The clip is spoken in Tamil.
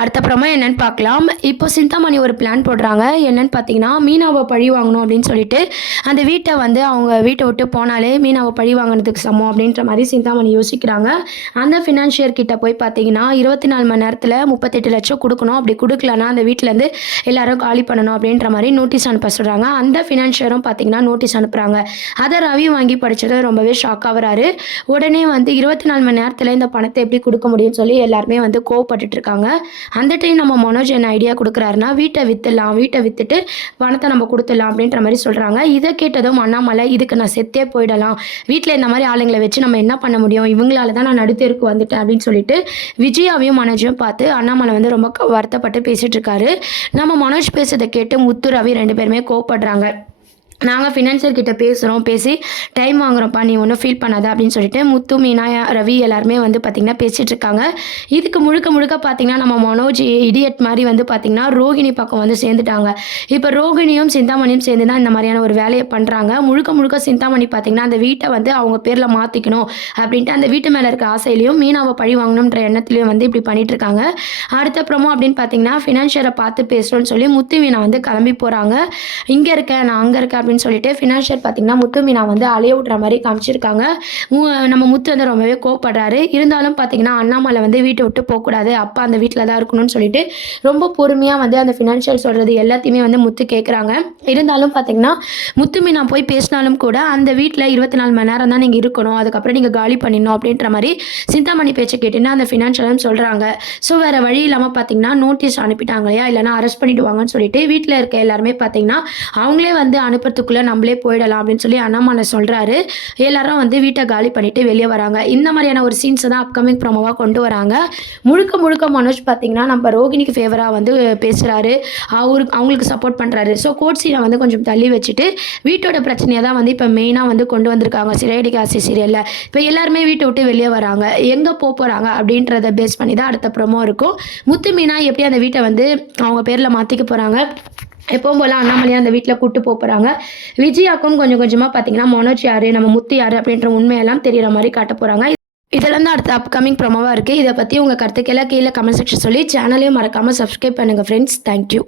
அடுத்தப்புறமா என்னன்னு பார்க்கலாம். இப்போ சிந்தாமணி ஒரு பிளான் போடுறாங்க. என்னன்னு பார்த்தீங்கன்னா, மீனாவ பழி வாங்கணும் அப்படின்னு சொல்லிட்டு, அந்த வீட்ட வந்து அவங்க வீட்ட விட்டு போனாலே மீனாவ பழி வாங்குனதுக்கு சமம் அப்படின்ற மாரி சிந்தாமணி யோசிக்கிறாங்க. அந்த ஃபினான்ஷியர் கிட்ட போய் பார்த்தீங்கன்னா, 24 மணி நேரத்தில 38,00,000 குடுக்கணும். அப்படி குடுக்கலன்னா அந்த வீட்லேருந்து எல்லாரும் காலி பண்ணணும் அப்படின்ற மாரி நோட்டீஸ் அனுப்ப சொல்றாங்க. அந்த ஃபினான்ஷியரும் பார்த்தீங்கன்னா நோட்டீஸ் அனுப்புறாங்க. அத ரவி வாங்கி படிச்சதும் ரொம்பவே ஷாக் ஆகுறாரு. உடனே வந்து 24 மணி நேரத்தில இந்த பணத்த எப்படி குடுக்க முடியும்னு சொல்லி எல்லாருமே வந்து கோவப்பட்டுட்டு இருக்காங்க. அந்த டைம் நம்ம மனோஜ் என்ன ஐடியா குடுக்குறாருன்னா, வீட்ட வித்துடலாம். வீட்ட வித்துட்டு பணத்த நம்ம குடுத்துடலாம் அப்படின்ற மாரி சொல்றாங்க. இத கேட்டதும் அண்ணாமலை, இதுக்கு நான் செத்தே போயிடலாம். வீட்ல இந்த மாரி ஆளுங்கள வச்சு நம்ம என்ன பண்ண முடியும்? இவங்களால தான் நான் நடுத்தெருக்கு வந்துட்டேன் அப்படின்னு சொல்லிட்டு விஜயாவையும் மனோஜையும் பார்த்து அண்ணாமலை வந்து ரொம்ப வருத்தப்பட்டு பேசிட்டு இருக்காரு. நம்ம மனோஜ் பேசுறத கேட்டு முத்து, ரவி 2 பேருமே கோவப்படுறாங்க. நாங்க ஃபினான்சியர் கிட்ட பேசுறோம். பேசி டைம் வாங்குறோம்ப்பா. நீ ஒண்ணும் ஃபீல் பண்ணாத அப்படின்னு சொல்லிட்டு முத்து, மீனா, ரவி எல்லாருமே வந்து பார்த்தீங்கன்னா பேசிட்டு இருக்காங்க. இதுக்கு முழுக்க முழுக்க பார்த்தீங்கன்னா, நம்ம மனோஜ் இடியட் மாரி வந்து பார்த்தீங்கன்னா, ரோகிணி பக்கம் வந்து சேர்ந்துட்டாங்க. இப்ப ரோகிணியும், சிந்தாமணியும் சேர்ந்து தான் இந்த மாரியான ஒரு வேலைய பண்றாங்க. முழுக்க முழுக்க சிந்தாமணி பார்த்தீங்கன்னா, அந்த வீட்ட வந்து அவங்க பேர்ல மாத்திக்கணும் அப்படின்ட்டு அந்த வீட்டு மேல இருக்க ஆசையிலயும், மீனாவ பழி வாங்கணும்ன்ற எண்ணத்திலயும் வந்து இப்படி பண்ணிட்டு இருக்காங்க. அடுத்தப்புறமா அப்படின்னு பார்த்தீங்கன்னா, ஃபினான்ஷியர பார்த்து பேசுறோம்னு சொல்லி முத்து, மீனா வந்து கிளம்பி போறாங்க. இங்க இருக்கேன், நான் அங்க இருக்கேன் அப்படின்னு சொல்லிட்டு ஃபினான்ஷியர் பார்த்தீங்கன்னா, முத்து, மீனா வந்து அலைய விட்ற மாரி காமிச்சிருக்காங்க. நம்ம முத்து வந்து ரொம்பவே கோவப்படுறாரு. இருந்தாலும் பார்த்தீங்கன்னா, அண்ணாமலை வந்து வீட்ட விட்டு போக்கூடாது. அப்பா அந்த வீட்ல தான் இருக்கணும்னு சொல்லிட்டு ரொம்ப பொறுமையா வந்து அந்த ஃபினான்ஷியர் சொல்றது எல்லாத்தையுமே வந்து முத்து கேட்குறாங்க. இருந்தாலும் பார்த்தீங்கன்னா, முத்து, மீனா போய் பேசினாலும் கூட அந்த வீட்ல 24 மணி நேரம் தான் நீங்க இருக்கணும். அதுக்கப்புறம் நீங்க காலி பண்ணிடணும் அப்படின்ற மாரி சிந்தாமணி பேச்ச கேட்டுன்னு அந்த ஃபினான்ஷியரும் சொல்றாங்க. ஸோ வேற வழி இல்லாம பார்த்தீங்கன்னா, நோட்டீஸ் அனுப்பிட்டாங்க இல்லையா? இல்லைன்னா அரெஸ்ட் பண்ணிடுவாங்கன்னு சொல்லிட்டு வீட்ல இருக்க எல்லாருமே பார்த்தீங்கன்னா, அவங்களே வந்து அனுப்புறதுக்குள்ள நம்மளே போயிடலாம் அப்படின்னு சொல்லி அண்ணாமலை சொல்றாரு. எல்லாரும் வந்து வீட்டை காலி பண்ணிட்டு வெளியே வராங்க. இந்த மாதிரியான ஒரு சீன்ஸ் தான் அப்கமிங் ப்ரோமோவா கொண்டு வராங்க. முழுக்க முழுக்க மனோஜ் பார்த்தீங்கன்னா, நம்ம ரோகிணிக்கு ஃபேவரா வந்து பேசுறாரு. அவங்களுக்கு சப்போர்ட் பண்றாரு. ஸோ கோர்ட் சீனை வந்து கொஞ்சம் தள்ளி வச்சுட்டு வீட்டோட பிரச்சனையை தான் வந்து இப்போ மெயினாக வந்து கொண்டு வந்திருக்காங்க சிறையடி காசி சீரியல்ல. இப்போ எல்லாருமே வீட்டை விட்டு வெளியே வராங்க. எங்கே போகிறாங்க அப்படின்றத பேஸ் பண்ணி தான் அடுத்த ப்ரோமோ இருக்கும். முத்து, மீனா எப்படி அந்த வீட்டை வந்து அவங்க பேரில் மாற்றிக்க போகிறாங்க, எப்பவும் போல் அண்ணாமலையா அந்த வீட்டில் கூட்டு போகிறாங்க. விஜயாக்கும் கொஞ்சம் கொஞ்சமாக பார்த்தீங்கன்னா, மனோஜ் யார், நம்ம முத்து யார் அப்படின்ற உண்மையெல்லாம் தெரியற மாதிரி காட்ட போகிறாங்க. இதெல்லாம் தான் அடுத்த அப்கமிங் ப்ரோமோவாக இருக்குது. இதை பற்றி உங்கள் கருத்துக்கெல்லாம் கீழே கமெண்ட் செக்ஷன் சொல்லி சேனலையும் மறக்காமல் சப்ஸ்கிரைப் பண்ணுங்கள் ஃப்ரெண்ட்ஸ். தேங்க்யூ.